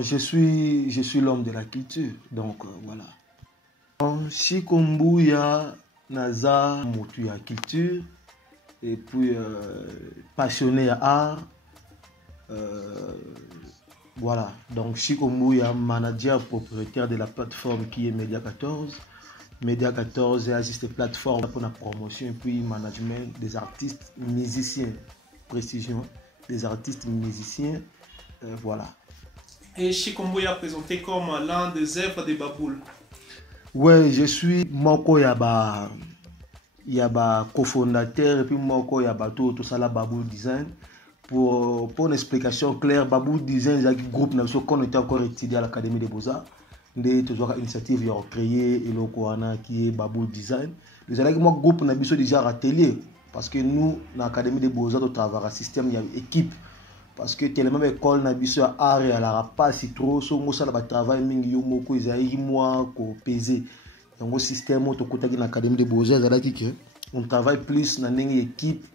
Bon, je suis l'homme de la culture, donc voilà. Chikombuya naza motu ya culture et puis passionné à art. Voilà, donc Chikombuya, manager propriétaire de la plateforme qui est Média 14. Média 14 est cette plateforme pour la promotion et puis management des artistes musiciens. Précision, des artistes musiciens. Voilà. Et Chikombuya présenté comme l'un des œuvres de Baboul. Ouais, je suis Moko Yaba cofondateur et puis Moko Yaba tout ça la Baboul Design. Pour une explication claire, Baboul Design c'est un groupe qu'on était encore étudié à l'Académie des Beaux-Arts. Nous avons une initiative qui a créé et qui est Baboul Design. Nous avons un groupe qui a déjà atelier parce que nous, dans l'Académie des Beaux-Arts, nous travaillons un système, il y a une équipe. Parce que tellement école na biso art et la pas si trop so mo sala ba travail mingi yo moko ezali moi ko peser donc système auto kotaki na académie de Beaux-Arts ezalaki que on travaille plus na ndenge équipe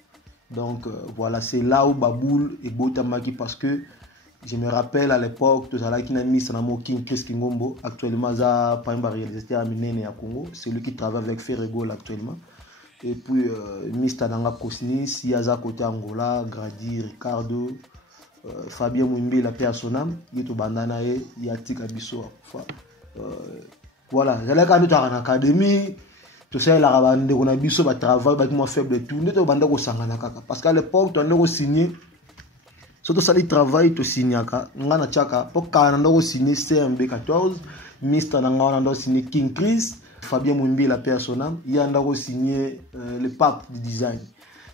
donc voilà c'est là où Baboul et botamaki parce que je me rappelle à l'époque tout ça qui na mis na mo King Chris Kingombo actuellement za pamba réalisateur minene à Congo c'est lui qui travaille avec Ferrego actuellement et puis Mr Danga Kosnis Yaza côté Angola Grady Ricardo Fabien Mouimbe la paix à son âme, il est au bandana et il y a Tika Bisso. Voilà, j'allais quand nous en académie, tout ça, la rabande, on a Bisso, va travailler, va faible tout, nous sommes bandana au Sanganaka. Parce qu'à l'époque, tu as signé, surtout ça, il travaille, tu signes, on a tchaka, pour qu'on a signé CMB 14, Mr. Nanga, on a signé King Chris, Fabien Mouimbe la paix à son âme, il y a signé le pape du design.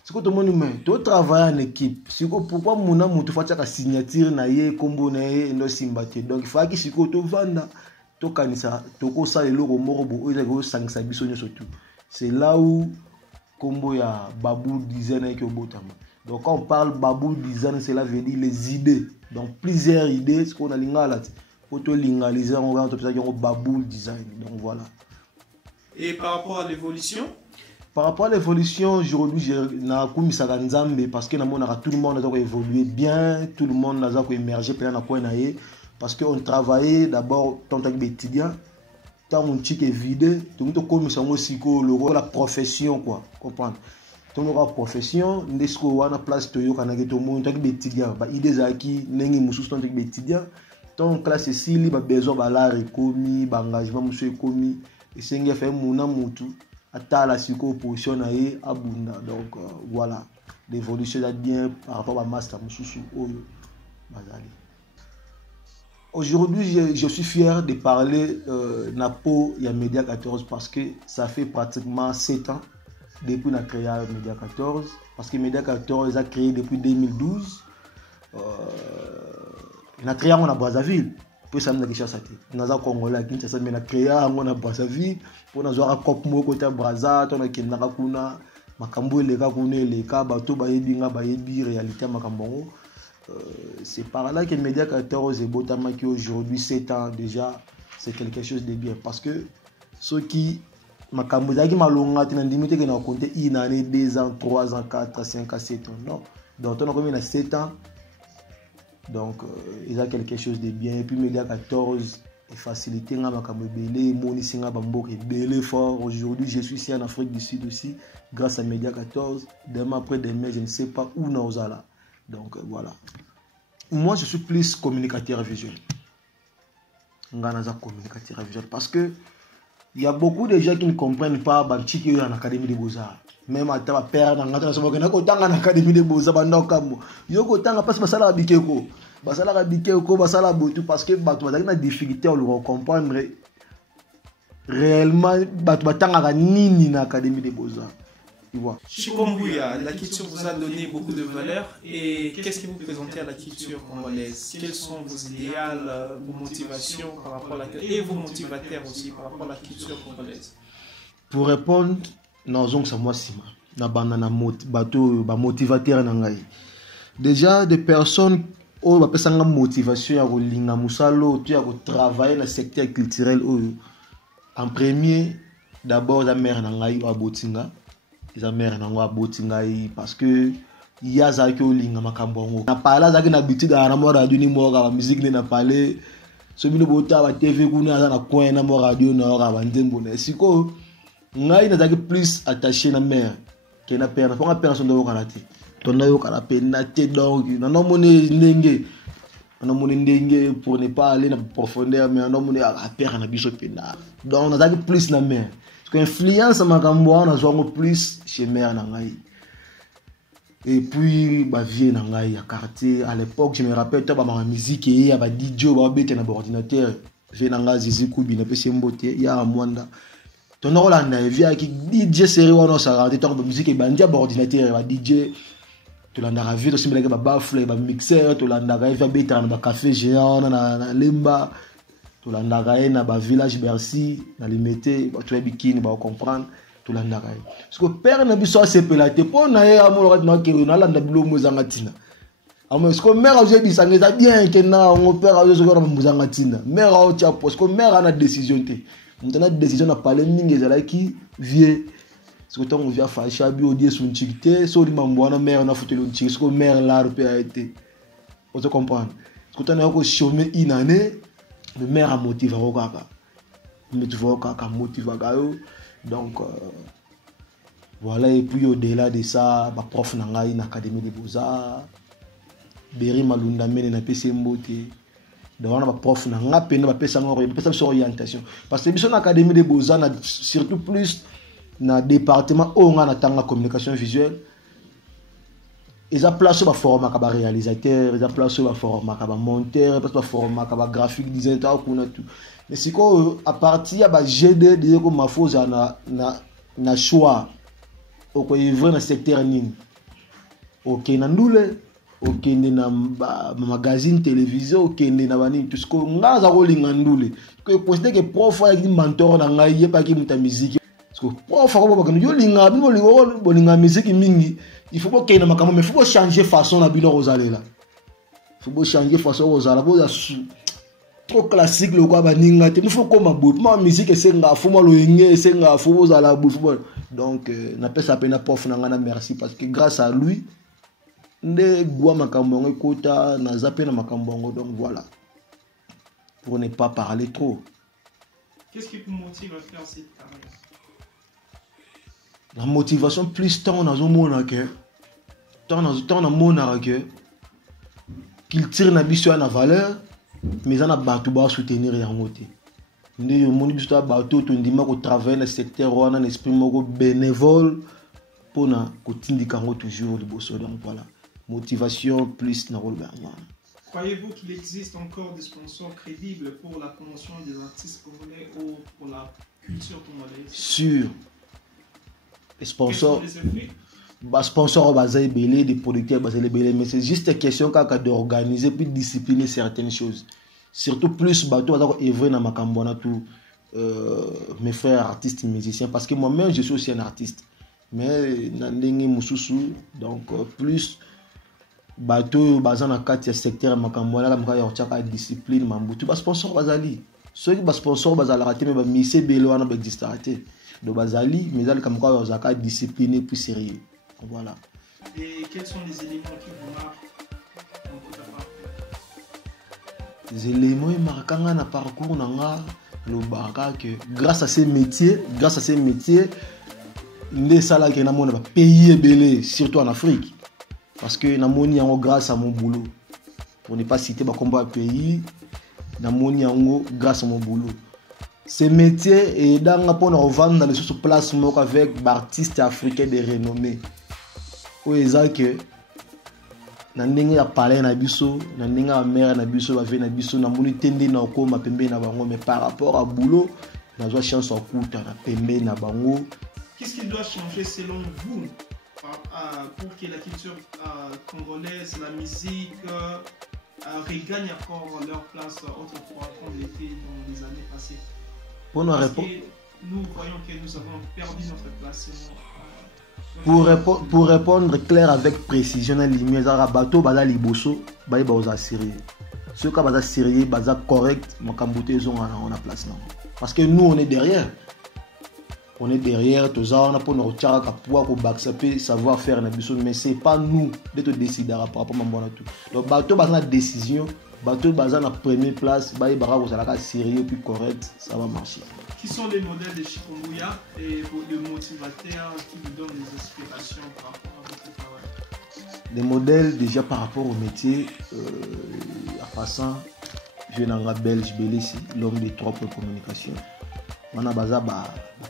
C'est que tout le monde dit, tu travailles en équipe. C'est que pourquoi mon amour, tu fais ta signature, na ye, combo na ye, no simbate. Donc il faut que si tu vends, tu kanisa, tu kosa le logo morobo, il y a 5 sabisonyo surtout. C'est là où combo ya Baboul Design avec Obotama. Donc quand on parle Baboul Design, cela veut dire les idées. Donc plusieurs idées, ce qu'on a lingala, pour te lingaliser, on va entendre Baboul Design. Donc voilà. Et par rapport à l'évolution? Par rapport à l'évolution, aujourd'hui, je n'ai pas de parce que tout le monde a évolué bien, tout le monde a émergé parce qu'on travaillait d'abord tant qu'étudiant, tant qu'on est vidé, tout le monde la profession, quoi, comprendre. Tout le monde a la profession, on a la place de tout le monde, tant qu'étudiant, idées qui n'engagent pas tant qu'étudiant, tant que classe ici, il y a besoin de l'art commis, d'engagement, monsieur commis, et c'est ce qui fait mon à la psycho-position à Bunda. Donc voilà, l'évolution est bien par rapport à Master Moussoussou. Aujourd'hui, je suis fier de parler Napo et Média 14 parce que ça fait pratiquement 7 ans depuis qu'on a créé Média 14. Parce que Média 14 a créé depuis 2012. On a créé à Brazzaville. Pour ça, on a déjà saté. On a Congolais qui ont créé à Brazzaville. On a joué Kop Moko côté Brazza, on a Kendaka Kuna, Makambo Lega Kune, Leka, Bato Bayebinga, Bayebi, réalité Makambongo. C'est par là que Média 14 et Botama qui aujourd'hui 7 ans déjà, c'est quelque chose de bien. Parce que ceux qui Makambo Zaki Malonga, tu n'as limité que nous compté une année, 2 ans, 3 ans, 4 ans, 5 ans, 7 ans. Non. Donc on a combien 7 ans. Donc il y a quelque chose de bien. Et puis Média 14 est facilité. Aujourd'hui, je suis ici en Afrique du Sud aussi, grâce à Média 14. Demain, après demain, je ne sais pas où nous allons. Donc voilà. Moi, je suis plus communicateur visuel. Communicateur visuel parce que il y a beaucoup de gens qui ne comprennent pas Banchiki en Académie des Beaux-Arts. Même à ta père dans l'Académie des Beaux-Arts, parce que tu as des difficultés à le comprendre réellement. Tu as une Académie des Beaux-Arts. Chikombuya, la culture vous a donné beaucoup de valeur. Et qu'est-ce que vous présentez à la culture congolaise? Quels sont vos idéaux, vos motivations par rapport à la culture et vos motivateurs aussi par rapport à la culture congolaise? Pour répondre, déjà des personnes qui ont une motivation à travailler dans le secteur culturel. En premier, d'abord la mère Nangaï à Botinga. La mère Nangaï à Botinga parce que il y a ça qui est au Linga Makambongo. Na parlé ça que n'habitude à la mort à la musique n'a parlé so bino bota ba TV kuna za na coin na mo radio na ora bandembo na siko ngai na zaki plus attaché na mère que na père na pas personne de karate ton na yo karape na te donc na no moni ndenge na moni ndenge pour ne pas aller na profondeur mais na moni a père na biso pena donc na zaki plus na mère parce que influence makambo na zo plus chez mère na ngai. Et puis bah vie na ngai ya quartier à l'époque je me rappelle toi ma musique et ya ba DJ ba bete na ordinateur vie na ngai zizi kubi na pese mbote ya mwanda ton Rolanda via qui DJ série wana sa raté ton musique et bandia ba ordinateur ba DJ to landa ra vie to simela ba baffle ba mixeur to landa ra via bete na ba café géant na lemba to landa ra na ba village Bercy na limité ba to bikini ba comprendre tout la ndaga parce que père na biso sepelate po na ye amolo na ke na landa bilo muzanga tina amo parce que mère a dit ça ngeza bien que na mon père a dit ko muzanga tina mère a tia parce que mère a na décision te maintenant décision na parler mingi ezala ki vie parce que tant on vient fâcher bi odier son chiquité so di mambo na mère na foutu le chiquité parce que mère là repère a été on te comprendre parce que tant na ko chômer une année le mère a motivé au kaka motive gayo. Donc voilà, et puis au-delà de ça, ma prof n'a une académie des beaux-arts, Berry Malunda mène na PC Mbote. Donc on a prof n'a peine na pesa orientation parce que biso académie des beaux-arts surtout plus na département où on a tanga communication visuelle. Ils ont placé ba format comme réalisateur, ils ont placé ba format comme monteur, ils ont placé format comme graphique designer tout. Mais c'est quoi à partir de GD de comme ma fausse na choix au quoi il veut dans secteur ning. OK na ndule, OK na magazine télévision, OK na bani tout ce que ngaza ko linga ndule. Que considère que prof a dit mentor na ngai pas ki muta musique. Parce que prof ko ba yo linga bo linga musique mingi. Il faut pas qu'il y ait mais il faut changer façon na bino rosalela. Il faut changer façon rosala bo trop classique le quoi baninga te il faut comme ma musique c'est nga fuma lo yenge c'est nga fo zala football donc na pesa pena prof na ngana merci parce que grâce à lui nde gwa makambo ngo kota na zape na makambo ngo donc voilà pour ne pas parler trop. Qu'est-ce qui vous motive à faire cette carrière? La motivation plus tant na zo mona que tant na mona que qu'il tire na biso na valeur mais on a battu pour soutenir les motés. Nous avons dit que bateau to ndima ko travailler dans le secteur on a un esprit moko bénévole pour na ko tindika ngo toujours le bosso donc voilà motivation plus na rôle. Croyez-vous qu'il existe encore des sponsors crédibles pour la promotion des artistes congolais ou pour la culture congolaise? Sûr. Les sponsors. Quels sont les effets? Sponsors basés belé des producteurs basés belé mais c'est juste une question d'organiser puis de discipliner certaines choses surtout plus bateau à œuvrer dans makambo na tout mes frères artistes musiciens parce que moi-même je suis aussi un artiste mais nandenge mususu donc plus bateau basé dans quatre secteurs makambo na la ya chaka discipline mambutu ba sponsor bazali ceux qui ba sponsor bazala raté mais ba mise belé wana ba existaté do bazali mais zal comme quoi zaka discipliné plus sérieux. Voilà. Et quels sont les éléments qui vous marquent dans votre parcours? Les éléments marquants dans le parcours, le baraka que grâce à ces métiers, les salariés qui ont payé belé, surtout en Afrique. Parce que namoni yango grâce à mon boulot. Pour ne pas citer ma combat pays, namoni yango grâce à mon boulot. Ces métiers et dans la pour revendre dans les sous-places avec des artistes africains de renommée. Où est que na ndenge ya parler na biso na ndenge ya mère na biso ba na biso na moni tende na ko ma pembe na bango mais par rapport à boulot na joie chance à kuta na pembe na bango. Qu'est-ce qui doit changer selon vous pour que la culture congolaise, la musique regagne encore leur place autrefois comme l'était dans les années passées? Pour nous répondre, nous voyons que nous avons perdu notre place. Pour répondre clair avec précision, les bateau baza liboso, baza sérieux. Ceux qui baza sérieux, baza correct, makambouté on a place là. Parce que nous on est derrière. on est derrière, tout ça, on a pour nous retirer à pouvoir savoir faire na biso, mais c'est pas nous de te décider par rapport à mon tout. Donc bateau basa na décision, bateau basa na première place, ba ibara ko sala ka sérieux puis correct, ça va marcher. Qui sont les modèles de Chikungunya et les motivateurs qui vous donnent des inspirations par rapport à votre travail? Les modèles déjà par rapport au métier, en passant, je n'en Belge Belissi, l'homme des trois points de communication. On a basé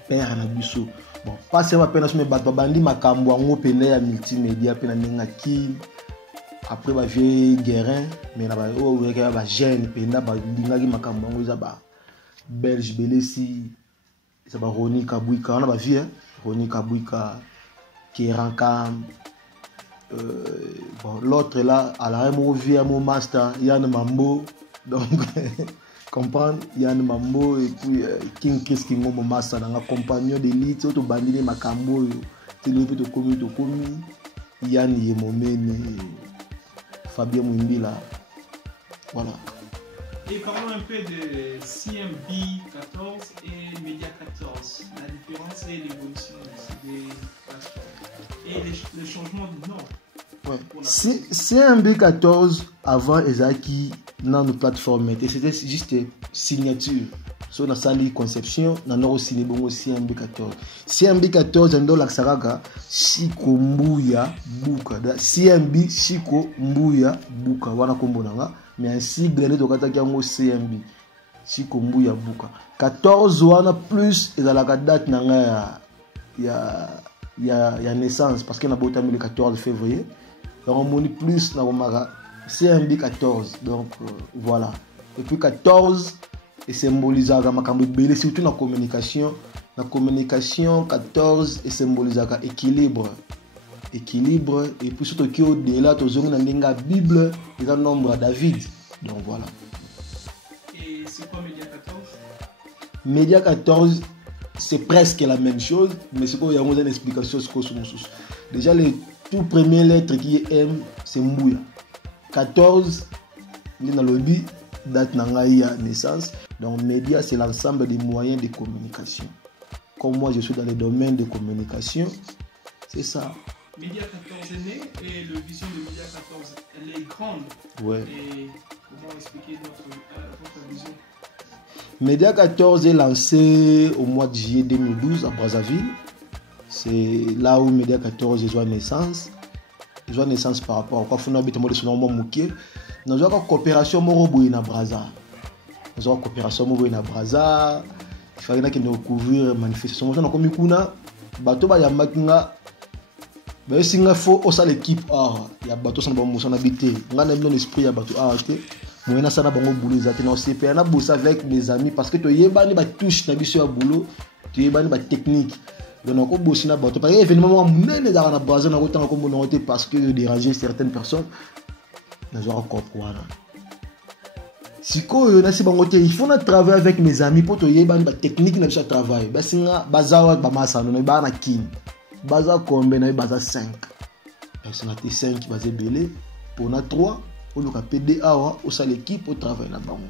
père na biso. Bon, pas seulement peine mais bandi makambo ngo pene ya multimédia pena ninga ki. Après ba vieux Guérin, mais na ba o weka ba jeune pena ba dinga ki makambo ngo za ba Belge Belissi, ça ba Roni Kabouika, on a ba vieux Roni Kabouika qui est rankam. Bon, l'autre là, à la vie mon master, Yann Mambo, donc comprendre Yann Mambo et puis King Chris King mon master dans la compagnon d'élite, auto bandine Makambo, tu le peux te commis, Yann Yemomene, Fabien Moumbila, voilà. Et parlons un peu de CMB 14 et Media 14, la différence et l'évolution des plateformes et le changement de nom. Ouais. CMB 14 avant Ezaki dans nos plateformes, c'était juste signature. So na sali conception na noro ciné bongo CMB 14. CMB 14 ndo la saraka Shiko Mbuya Buka. CMB Shiko Mbuya Buka wana kombo nanga mais un sigle ne tokata kyango CMB Shiko Mbuya Buka. 14 wana plus ezalaka date nanga ya naissance parce que na botami le 14 février. Donc on monte plus na komaka CMB 14. Donc voilà. Et puis 14 et symbolisaka makambo belé surtout na communication. La communication 14 et symbolisaka équilibre et puis surtout qui au-delà tozongi na ndinga Bible et un nombre à David. Donc voilà. Et c'est quoi Média 14? Média 14 c'est presque la même chose mais c'est quoi il y a une explication sur ce sous. Déjà les tout premières lettres qui est M c'est Mbuya. 14 il dans le lobby date nangaya naissance. Donc média c'est l'ensemble des moyens de communication. Comme moi je suis dans le domaine de communication, c'est ça. Média 14 est né et le vision de Média 14 elle est grande. Ouais. Et comment expliquer votre vision? Média 14 est lancé au mois de juillet 2012 à Brazzaville. C'est là où Média 14 a naissance. Ils ont naissance par rapport à quoi faut habiter moi de son nom Mouké. Nous avons une coopération moroboui na Brazza. Nous avons une coopération moroboui na Brazza. Il fallait que nous couvrir manifestation. Nous avons comme kuna bateau ba ya makinga. Ben singa faut au sa l'équipe ah ya bateau sans bon son habité. Ngana bien l'esprit ya bateau ah OK. Moi na sana bango boulot zati na CP na bossa avec mes amis parce que to yebani ba touche na biso ya boulot, to yebani ba technique. Donc on bosse na bateau parce que événement munene dans la base na kotanga comme noté parce que déranger certaines personnes. Nous avons compris. Si il faut travailler avec mes amis pour te yebani ba technique na biso travail. Ba singa bazawa ba masa no ba na kin. Baza combien na baza 5. Personnalité 5 basé belé pour na 3 au le PDA au sa l'équipe au travail na bango.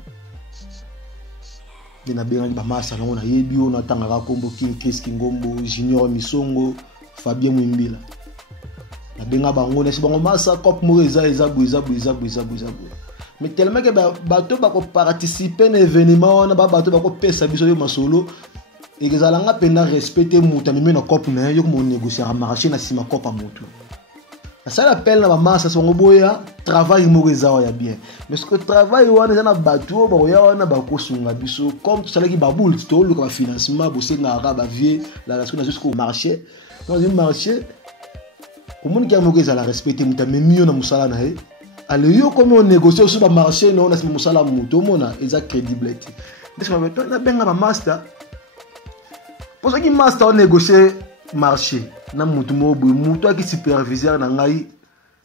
Dina benga ba masa na ona yebi ona tangaka kombo King Chris Kingombo, Junior Misongo, Fabien Mwimbila. Na benga bango na si bango masa cop moreza buiza. Mais tellement que bato ba ko participer à événement na bato ba ko pesa biso yo masolo et que zalanga pena respecter muta mimi na cop na yo ko négocier à marché na sima cop a mutu. Ça l'appelle na masa songo boya travail moreza ya bien. Mais ce que travail wana na bato ba ya wana ba ko sunga biso comme tout ça qui baboule to le financement bosser na ba vie la relation jusqu'au marché. Dans un marché comment qui a moreza la respecter muta mimi yo na musala na he. Alors yo comme on négocie sur le marché non na musala muto mona exact crédibilité. Parce que maintenant na benga ba master pour ce qui master on négocier marché na mutu mutu qui superviseur na ngai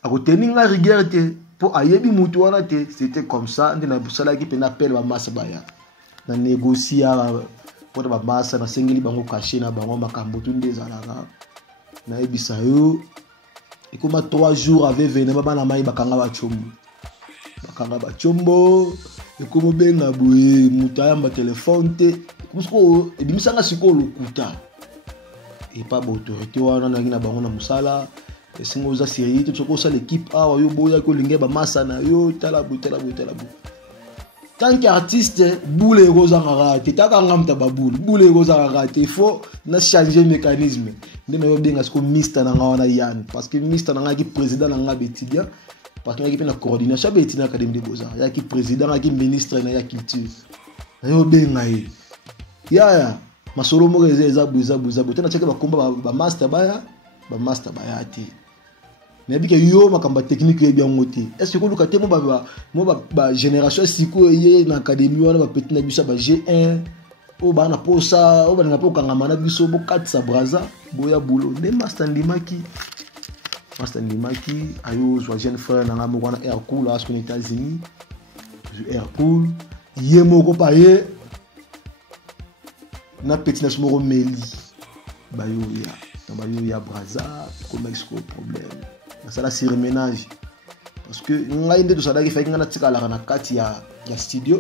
akoteni nga rigueur te pour ayebi mutu wana te c'était comme ça ndina busala qui pena appel ba massa baya na négocier pour ba massa na sengeli bango caché na bango makambo tunde zalaka na ebisa yo et comme 3 jours avait venu baba na mai bakanga ba chombo et comme benga boye mutu ayamba téléphone te comme ce ko ebimisanga siko lokuta et pas autorité wana na ngina bango na musala singo za série tout ko ça l'équipe a yo boya ko linge ba massa na yo tala bu tant qu'artiste boule roza ngara taka ngamta babule boule roza ngara il faut na changer mécanisme ndena yo benga sko mista na ngana yan parce que mista na ngaki président na ngabe étudiant parce que ngaki na coordination be étudiant académie des beaux-arts ya ki président ngaki ministre na ya culture na yo benga ye ya masolo mo eza buza tena cheke bakomba ba master baya ti mais bien yo makamba technique ye bien ngote est-ce que ko lukate mo ba génération siko ye na académie wana ba petit na biso ba G1 o ba na posa o ba na po kangama na biso bo 4 sa braza boya boulot de master ndimaki ayo so jeune frère na ngamo wana air cool à aux États-Unis air cool ye moko pa ye na petit na smoro meli bayo ya braza ko Mexico problème ça la surménage parce que ngai nde to sadaki fa ngana tikala na kati ya studio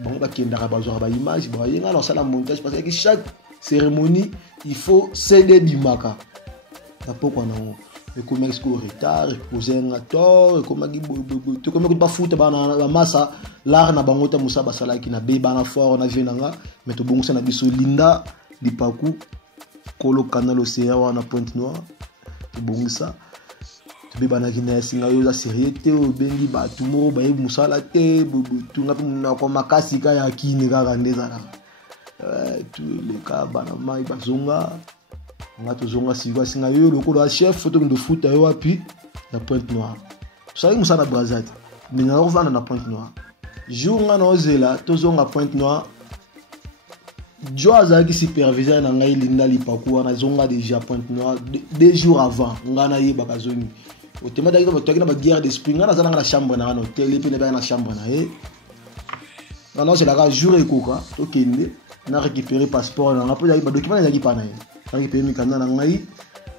bon ba kenda ka bazwa ba image ba yenga na sala montage parce que chaque cérémonie il faut céder du maka na poko na ngo e ko Mexico retard poser un tort ko magi to ko magi ba futa ba na massa l'art na bango ta musa ba sala ki na be ba na fort na venanga mais to bongo na biso linda lipaku kolo canal océan wana Pointe Noire to bongo ça be bana kina singa yo za seriete o bengi ba tumo ba musala te tu ngapi na ko makasi ka ya kini ka kandeza na tu le ka bana mai bazonga ngato zonga siwa singa yo lokolo chef photo ndo futa yo api na Pointe Noire ça y musala brazate ninga ko vana na Pointe Noire jour nga no zela to zonga Pointe Noire jo azaki superviseur na ngai linda lipaku wana zonga déjà Pointe Noire 2 jours avant ngana ye bakazongi au tema d'ailleurs tu as une guerre d'esprit ngana zana na chambre na hôtel et puis na chambre na e non c'est la jour et koka okende na récupérer passeport na ngapo ya ba document ya ki pana e récupérer mikanda na ngai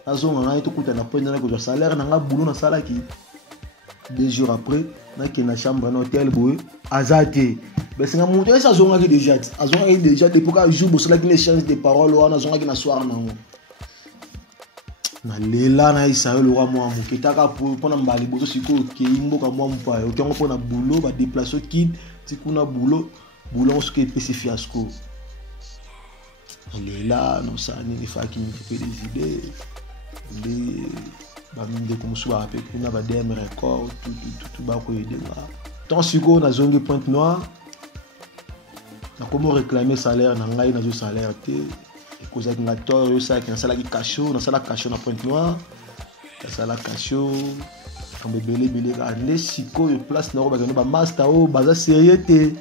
azonga ngai to kuta na point na ko salaire na nga boulot na sala ki 2 jours après na ki na chambre na hôtel boy azate mais c'est un monté ça zonga ki déjà depuis ka jour bo cela qui échange de paroles wana zonga ki na soir na ngo na lela na Israël le roi moi mukitaka pour na mbali bozo siko ke imboka moi mpa o kengo pona boulot ba déplacer kid tikuna boulot on se spécifié à ce que lela non ça ni fa qui me fait des idées les ba minde comme so ba pe kuna ba DM record tout ba ko aider là tant siko na zongi Pointe Noire na comment réclamer salaire na ngai na zo salaire te cause avec ngator yo ça qui na sala ki cachot na Pointe Noire na sala cachot quand belé ka ne siko yo place na ba ba master o baza sérieux te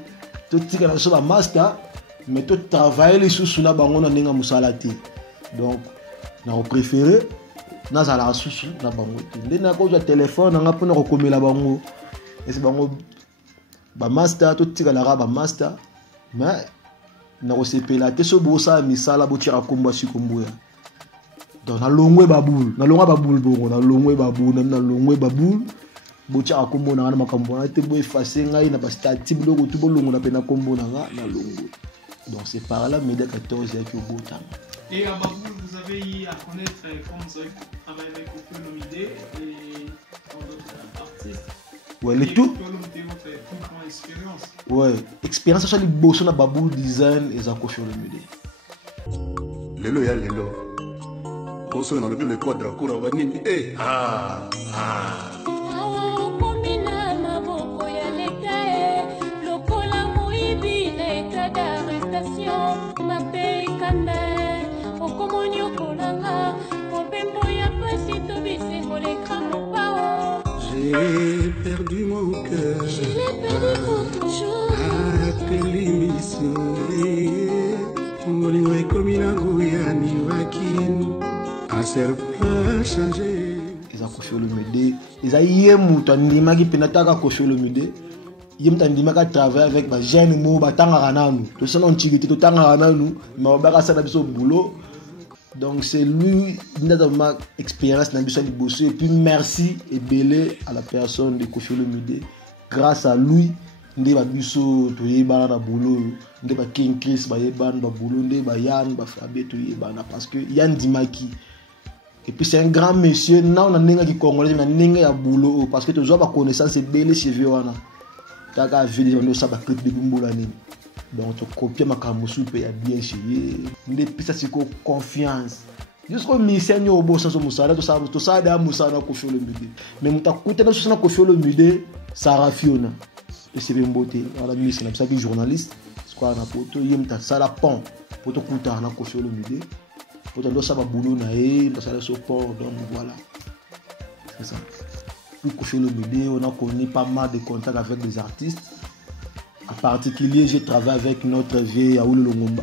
to tika na so ba master mais to travailler les sous na bango na ninga musala te donc na préféré na sala sous na bango te ndé na ko ja téléphone na ngapo na ko komela bango et c'est bango ba master to tika la ba master mais na osepela te so bosa misala botira komba sikomboya donc na longwe babul bongo na longwe babul botira kombo na makambo na te bo effacer ngai na ba statut loko tu bolongo na pena kombo na longwe donc c'est par là média 14 ya ki obota. Et à Baboul, vous avez eu à connaître comment vous avez travaillé avec Kofiolomide et d'autres artistes. Ouais, le tout. Expérience. Ouais, expérience sur les boss na Baboul design et za Kofiolomide. Lelo ya lelo. Bosso na le quadra kura wanini J'ai perdu mon cœur. Je l'ai perdu pour toujours. À quelle émission Molingo est comme une angouillani wakin. Un cerveau changé. Ils ont Kofiolomide. Ils ont yému tandima qui penataka Kofiolomide. Yému tandima qui travaille avec ba jeune mo ba tanga kananu. To sana nchigiti to tanga kananu. Ma ba ka sana biso boulot. Donc c'est lui qui a ma expérience dans le bossé et puis merci et belé à la personne de Kofiolomide. Grâce à lui, nde ba biso toyebana na boulot nde ba King Chris bayebana ba boulot nde ba Yann ba Fabien toyebana parce que Yann Dimaki et puis c'est un grand monsieur na on a nenga ki congolais na nenga ya boulot parce que tu as pas connaissance belle cheveux wana taka vile ndo sa ba clip de bumbola nini donc tu copier makambo soupe ya bien chez nde pisa siko confiance jusqu'au ministère nyo bossa so musala to sa da musala ko fio le midi mais mutakuta na so na ko fio le midi Sarah Fiona et c'est bien beauté ala mise na ça qui journaliste quoi na poto yemta sala pont poto kuta na ko fio le midi poto ndo sa ba boulot na na sala so pont donc voilà c'est ça. Pour ko fio le midi on a connu pas mal de contacts avec des artistes. En particulier, j'ai travaillé avec notre vieille Aoulou Longomba.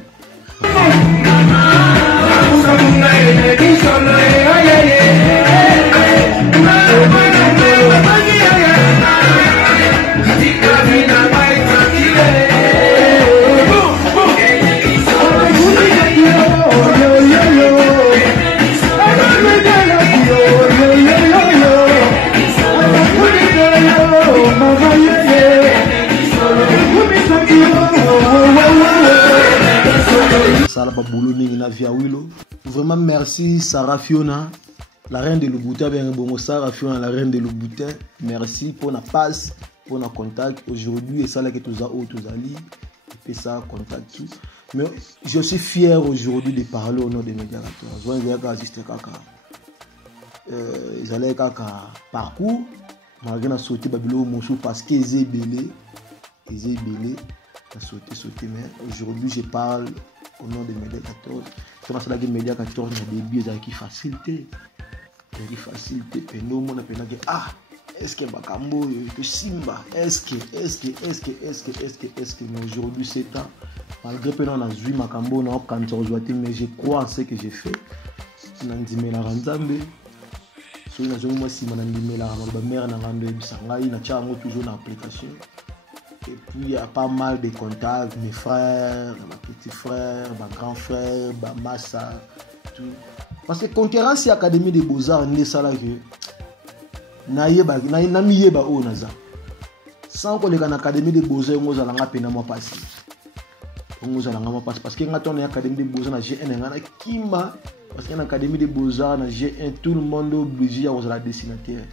Vraiment merci Sarah Fiona, la reine de Louboutin, bien bon Sarah Fiona, la reine de Louboutin. Merci pour la passe, pour le contact aujourd'hui et ça là que tu as ali et puis ça contact tout. Mais je suis fier aujourd'hui de parler au nom des médias. Je vais assister kaka. Ils allaient kaka parcours, malgré na sauté Babylone Mouchou parce qu'ils est belé, na sauté mais aujourd'hui je parle au nom des médias 14. Quand on a dit médias 14, on a des début qui facilité. Il y a des facilités. Et nous, on a dit ah, est-ce que Bakambo, Simba, est-ce que, mais aujourd'hui c'est temps. Malgré que on a joué Makambo, on a quand mais je crois en ce que j'ai fait. On a dit mais la Ranzambe. So na zomo si manandime la ba mère na rando bisangai na chango toujours na application. Et puis il y a pas mal de contacts, mes frères, mes petits frères, mes grands frères, ma massa, tout. Parce que concurrence Académie des Beaux-Arts n'est ça là que naïeba namieba o naza. Sans que les Académie des Beaux-Arts on a la peine à moi passer. On a la passer parce que quand on est Académie des Beaux-Arts j'ai un kima parce qu'en Académie des Beaux-Arts j'ai un tout le monde obligé à la dessinateur.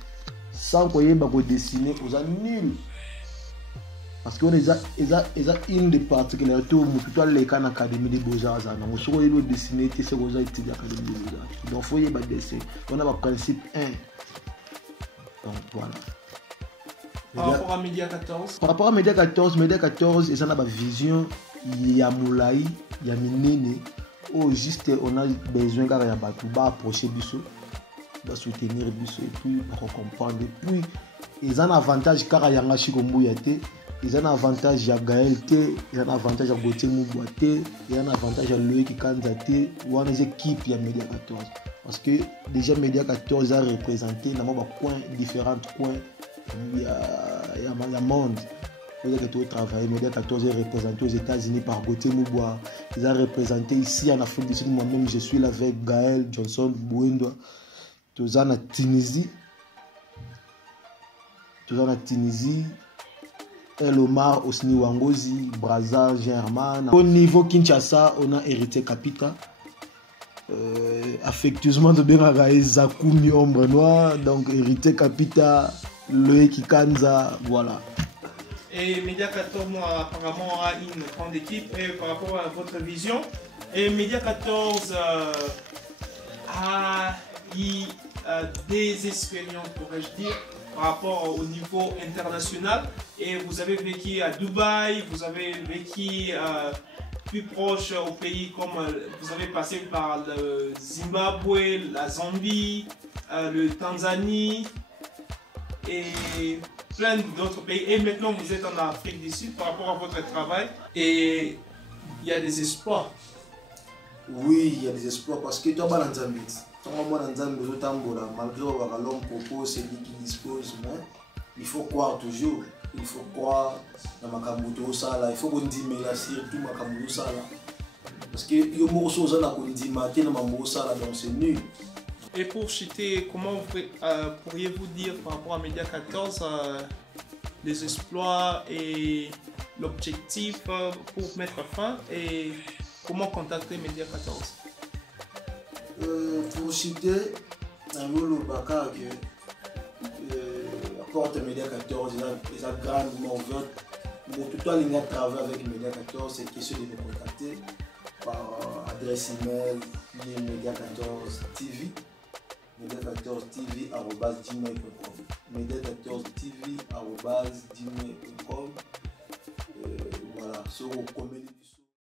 Sans que y ait pas dessiner aux nul. Parce qu'on est une des particularités où tout les cas l'Académie des Beaux-Arts, on a dessiné c'est aux études de l'Académie des Beaux-Arts. Donc il faut y avoir dessin. On a le principe 1. Donc voilà. Par rapport à Média 14. Par rapport à Média 14, ils ont une vision, il y a Moulaï, il y a Minene. Oh juste on a besoin car il y a Batou, approcher Bissot, soutenir Bissot et puis pour comprendre. Et puis ils ont un avantage car il y a un Chikombouyate. Ils ont un avantage à Gaël T, ils ont un avantage à Gauthier Moubouate, ils ont un avantage à Loïc Kanzate, ou à une équipe il y a Média 14. Parce que déjà Média 14 a représenté dans différents coins, il y a monde. Vous avez tout travaillé, Média 14 est représenté aux États-Unis par Gauthier Mouboua. Ils ont représenté ici en Afrique du Sud, moi-même je suis là avec Gaël, Johnson, Bouendo, tous en Tunisie. El Omar, Osni Wangozi, Brazza, Germain. Au niveau Kinshasa, on a hérité Capita. Affectueusement de Benagaï, Zakoumi, Ombre Noire. Donc hérité Capita, Loïc Kanza, voilà. Et Média 14 apparemment a une grande équipe et par rapport à votre vision. Et Média 14 a eu des expériences, pourrais-je dire, par rapport au niveau international. Et vous avez vécu à Dubaï, vous avez vécu plus proche au pays comme vous avez passé par le Zimbabwe, la Zambie, le Tanzanie et plein d'autres pays. Et maintenant vous êtes en Afrique du Sud par rapport à votre travail et il y a des espoirs. Oui, il y a des espoirs parce que toi, en Zambie, malgré l'homme propose, c'est lui qui dispose, mais il faut croire toujours. Il faut croire dans Makambuto Sala, il faut qu'on dise mais surtout Makambuto Sala. Parce que il y a beaucoup de choses qu'on dit matin dans Makambuto Sala, donc c'est nul. Et pour chuter, comment pourriez-vous dire par rapport à Média 14 les exploits et l'objectif pour mettre fin et comment contacter Média 14. Pour citer un mot Baka que la porte Média 14 est grandement ouverte. Pour tout le monde qui travaille avec Média 14, c'est question de me contacter par adresse email Média 14 TV, Média 14 TV@gmail.com.